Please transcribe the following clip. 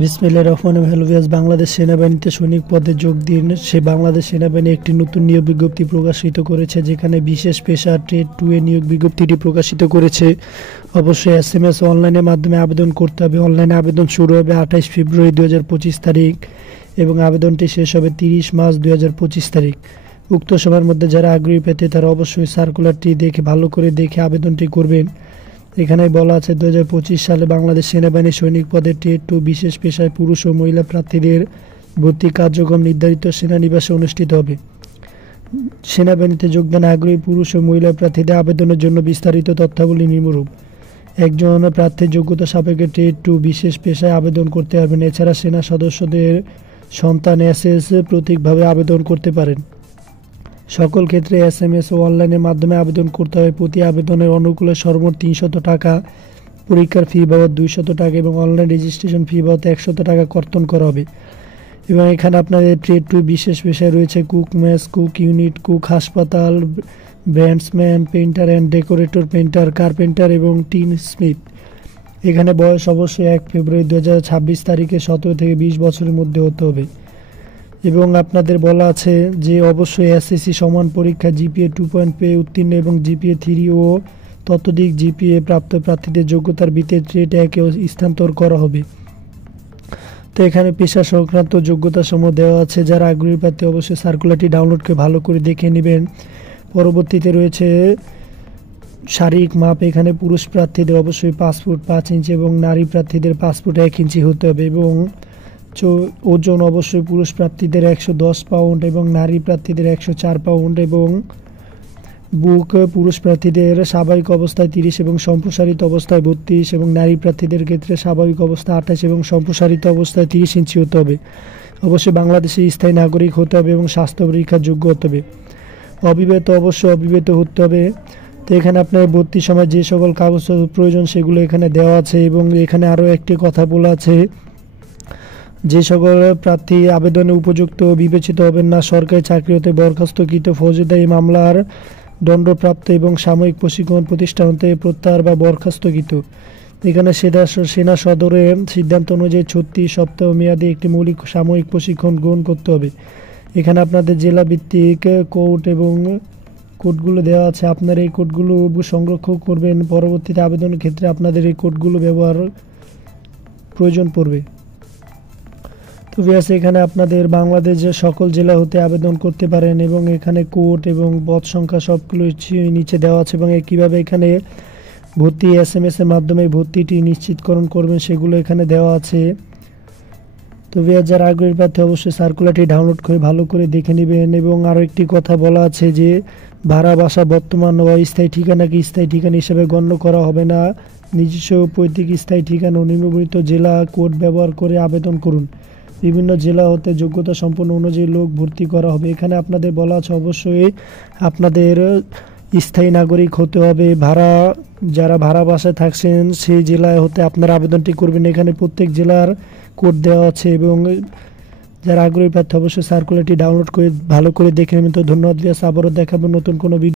বিসমিল্লাহির রহমানির রহিম। বাংলাদেশ সেনাবাহিনীতে সৈনিক পদে যোগ দিন। সে বাংলাদেশ সেনাবাহিনী একটি নতুন নিয়োগ বিজ্ঞপ্তি প্রকাশিত করেছে, যেখানে বিশেষ পেশা ট্রেড 2 এ নিয়োগ বিজ্ঞপ্তিটি প্রকাশিত করেছে। অবশ্যই SMS অনলাইনের মাধ্যমে আবেদন করতে হবে। অনলাইনে আবেদন শুরু হবে 28 ফেব্রুয়ারি 2025 তারিখ এবং আবেদনটি শেষ হবে 30 মার্চ 2025 তারিখ। উক্ত সময়ের মধ্যে যারা আগ্রহী পেতে তারা অবশ্যই সার্কুলারটি ভালো করে দেখে আবেদনটি করবেন। এখানে বলা আছে 2025 সালে বাংলাদেশ সেনাবাহিনী সৈনিক পদে ট্রেড 2 বিশেষ পেশায় পুরুষ ও মহিলা প্রার্থীদের ভর্তি কার্যক্রম নির্ধারিত সেনানিবাসে অনুষ্ঠিত হবে। সেনাবাহিনীতে যোগদান আগ্রহী পুরুষ ও মহিলা প্রার্থীদের আবেদনের জন্য বিস্তারিত তথ্যাবলী নিম্নরূপ। একজন প্রার্থীর যোগ্যতা সাপেক্ষে ট্রেড 2 বিশেষ পেশায় আবেদন করতে পারবেন। এছাড়া সেনা সদস্যদের সন্তান SS প্রতীকভাবে আবেদন করতে পারেন। সকল ক্ষেত্রে SMS ও অনলাইনের মাধ্যমে আবেদন করতে হবে। প্রতি আবেদনের অনুকূলে সর্বমোট 300 টাকা, পরীক্ষার ফি বাবদ 200 টাকা এবং অনলাইন রেজিস্ট্রেশন ফি বাবদ 100 টাকা কর্তন করা হবে। এবং এখানে আপনাদের ট্রেড 2 বিশেষ পেশায় রয়েছে cook, mess cook, unit cook, হাসপাতাল, bandsman, painter and decorator, painter, carpenter এবং টিন স্মিথ। এখানে বয়স অবশ্যই 1 ফেব্রুয়ারি 2026 তারিখে 17 থেকে 20 বছরের মধ্যে হতে হবে। এবং আপনাদের বলা আছে যে অবশ্যই SSC সমান পরীক্ষা GPA 2.0 পেয়ে উত্তীর্ণ এবং GPA 3 ও ততোধিক GPA প্রাপ্ত প্রার্থীদের যোগ্যতার ভিত্তিতে ট্রেড 1 এ স্থানান্তর করা হবে। তো এখানে পেশা সংক্রান্ত যোগ্যতা সমূহ দেওয়া আছে। যারা আগ্রহী প্রার্থী অবশ্যই সার্কুলারটি ডাউনলোড করে ভালো করে দেখে নেবেন। পরবর্তীতে রয়েছে শারীরিক মাপ। এখানে পুরুষ প্রার্থীদের অবশ্যই 5 ফুট 5 ইঞ্চি এবং নারী প্রার্থীদের 5 ফুট 1 ইঞ্চি হতে হবে। এবং ওজন অবশ্যই পুরুষ প্রার্থীদের 110 পাউন্ড এবং নারী প্রার্থীদের 104 পাউন্ড। এবং বুক পুরুষ প্রার্থীদের স্বাভাবিক অবস্থায় 30 এবং সম্প্রসারিত অবস্থায় 32 এবং নারী প্রার্থীদের ক্ষেত্রে স্বাভাবিক অবস্থায় 28 এবং সম্প্রসারিত অবস্থায় 30 ইঞ্চি হতে হবে। অবশ্যই বাংলাদেশের স্থায়ী নাগরিক হতে হবে এবং স্বাস্থ্য পরীক্ষার যোগ্য হতে হবে। অবিবাহিত অবশ্যই অবিবাহিত হতে হবে। তো এখানে আপনার ভর্তির সময় যে সকল কাগজ প্রয়োজন সেগুলো এখানে দেওয়া আছে। এবং এখানে আরও একটি কথা বলা আছে, যে সকল প্রার্থী আবেদনে উপযুক্ত বিবেচিত হবেন না সরকারি চাকরি হতে বরখাস্তকৃত, ফৌজদারি মামলার দণ্ডপ্রাপ্ত এবং সাময়িক প্রশিক্ষণ প্রতিষ্ঠান হতে প্রত্যাহার বা বরখাস্তকৃত। এখানে সেনা সদরের সিদ্ধান্ত অনুযায়ী 36 সপ্তাহ মেয়াদী একটি মৌলিক সাময়িক প্রশিক্ষণ গ্রহণ করতে হবে। এখানে আপনাদের জেলা ভিত্তিক কোড এবং কোডগুলো দেওয়া আছে। আপনারা এই কোডগুলো সংরক্ষণ করবেন। পরবর্তীতে আবেদনের ক্ষেত্রে আপনাদের এই কোডগুলো ব্যবহার প্রয়োজন পড়বে। তো ভিউয়ার্স, এখানে আপনাদের বাংলাদেশের সকল জেলা হতে আবেদন করতে পারেন এবং এখানে কোড এবং পদ সংখ্যা সবগুলো নিচে দেওয়া আছে। এবং কীভাবে এখানে ভর্তি SMS এর মাধ্যমে ভর্তিটি নিশ্চিতকরণ করবেন সেগুলো এখানে দেওয়া আছে। তো ভিউয়ার্স, যারা আগ্রহী প্রার্থী অবশ্যই সার্কুলারটি ডাউনলোড করে ভালো করে দেখে নেবেন। এবং আরও একটি কথা বলা আছে যে ভাড়া বাসা বর্তমান ও স্থায়ী ঠিকানাকে স্থায়ী ঠিকানা হিসেবে গণ্য করা হবে না। নিজস্ব পৈতৃক স্থায়ী ঠিকানা ও নিম্নবর্ণিত জেলা কোড ব্যবহার করে আবেদন করুন। বিভিন্ন জেলা হতে যোগ্যতা সম্পন্ন অনুযায়ী লোক ভর্তি করা হবে। এখানে আপনাদের বলা আছে অবশ্যই আপনাদের স্থায়ী নাগরিক হতে হবে। যারা ভাড়া বাসায় থাকছেন সেই জেলায় হতে আপনারা আবেদনটি করবেন। এখানে প্রত্যেক জেলার কোড দেওয়া আছে। এবং যারা আগ্রহী প্রার্থী অবশ্যই সার্কুলারটি ডাউনলোড করে ভালো করে দেখে নেবেন। তো ধন্যবাদ। আবারও দেখাবো নতুন কোনো ভিডিও।